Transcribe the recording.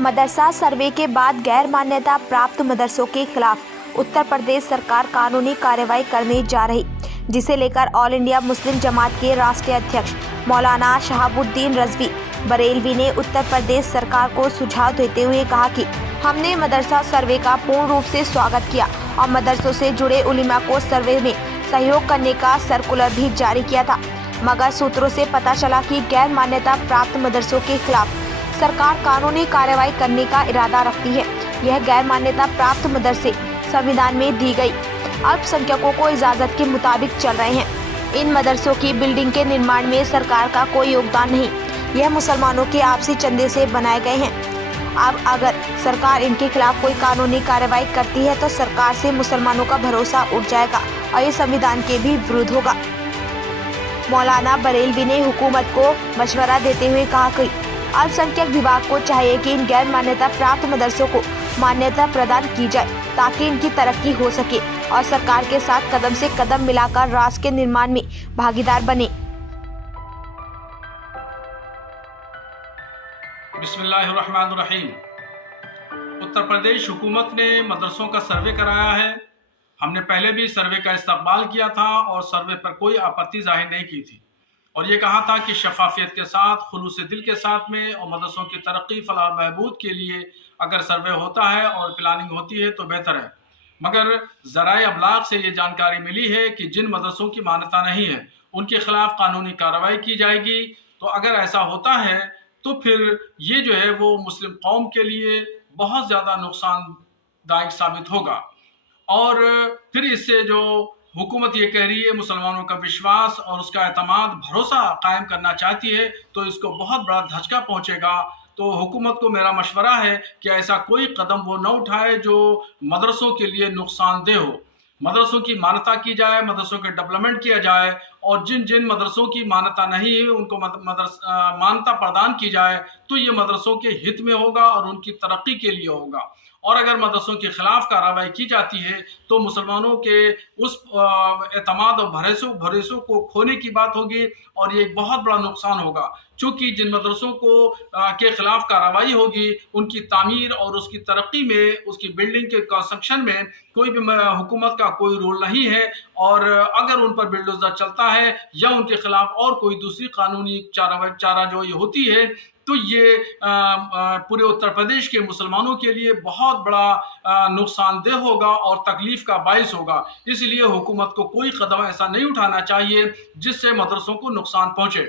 मदरसा सर्वे के बाद गैर मान्यता प्राप्त मदरसों के खिलाफ उत्तर प्रदेश सरकार कानूनी कार्रवाई करने जा रही, जिसे लेकर ऑल इंडिया मुस्लिम जमात के राष्ट्रीय अध्यक्ष मौलाना शहाबुद्दीन रजवी बरेलवी ने उत्तर प्रदेश सरकार को सुझाव देते हुए कहा कि हमने मदरसा सर्वे का पूर्ण रूप से स्वागत किया और मदरसों से जुड़े उलिमा को सर्वे में सहयोग करने का सर्कुलर भी जारी किया था, मगर सूत्रों से पता चला कि गैर मान्यता प्राप्त मदरसों के खिलाफ सरकार कानूनी कार्रवाई करने का इरादा रखती है। यह गैर मान्यता प्राप्त मदरसे संविधान में दी गई अल्पसंख्यकों को इजाजत के मुताबिक चल रहे हैं। इन मदरसों की बिल्डिंग के निर्माण में सरकार का कोई योगदान नहीं, यह मुसलमानों के आपसी चंदे से बनाए गए हैं। अब अगर सरकार इनके खिलाफ कोई कानूनी कार्रवाई करती है तो सरकार से मुसलमानों का भरोसा उठ जाएगा और ये संविधान के भी विरुद्ध होगा। मौलाना बरेलवी ने हुकूमत को मशवरा देते हुए कहा कि अल्पसंख्यक विभाग को चाहिए कि इन गैर मान्यता प्राप्त मदरसों को मान्यता प्रदान की जाए ताकि इनकी तरक्की हो सके और सरकार के साथ कदम से कदम मिलाकर राष्ट्र के निर्माण में भागीदार बने। बिस्मिल्लाहिर्रहमानिर्रहीम। उत्तर प्रदेश हुकूमत ने मदरसों का सर्वे कराया है। हमने पहले भी सर्वे का इस्तकबाल किया था और सर्वे पर कोई आपत्ति जाहिर नहीं की थी और ये कहा था कि शफाफियत के साथ, खुलूस दिल के साथ में और मदरसों की तरक्की, फलाह बहबूद के लिए अगर सर्वे होता है और प्लानिंग होती है तो बेहतर है। मगर ज़राए अबलाग से ये जानकारी मिली है कि जिन मदरसों की मान्यता नहीं है उनके खिलाफ कानूनी कार्रवाई की जाएगी। तो अगर ऐसा होता है तो फिर ये जो है वो मुस्लिम कौम के लिए बहुत ज़्यादा नुकसानदायक साबित होगा और फिर इससे जो हुकूमत ये कह रही है मुसलमानों का विश्वास और उसका एतमाद, भरोसा कायम करना चाहती है, तो इसको बहुत बड़ा धचका पहुंचेगा। तो हुकूमत को मेरा मशवरा है कि ऐसा कोई कदम वो न उठाए जो मदरसों के लिए नुकसानदेह हो। मदरसों की मान्यता की जाए, मदरसों के डेवलपमेंट किया जाए और जिन जिन मदरसों की मान्यता नहीं है उनको मान्यता प्रदान की जाए तो ये मदरसों के हित में होगा और उनकी तरक्की के लिए होगा। और अगर मदरसों के खिलाफ कार्रवाई की जाती है तो मुसलमानों के उस एतमाद और भरोसों को खोने की बात होगी और ये एक बहुत बड़ा नुकसान होगा, क्योंकि जिन मदरसों को के खिलाफ कार्रवाई होगी उनकी तामीर और उसकी तरक्की में, उसकी बिल्डिंग के कंस्ट्रक्शन में कोई भी हुकूमत का कोई रोल नहीं है और अगर उन पर बिल्डोजर चलता है या उनके खिलाफ और कोई दूसरी कानूनी चारा जो ये होती है तो ये पूरे उत्तर प्रदेश के मुसलमानों के लिए बहुत बड़ा नुकसानदेह होगा और तकलीफ का बायस होगा। इसलिए हुकूमत को कोई कदम ऐसा नहीं उठाना चाहिए जिससे मदरसों को नुकसान पहुंचे।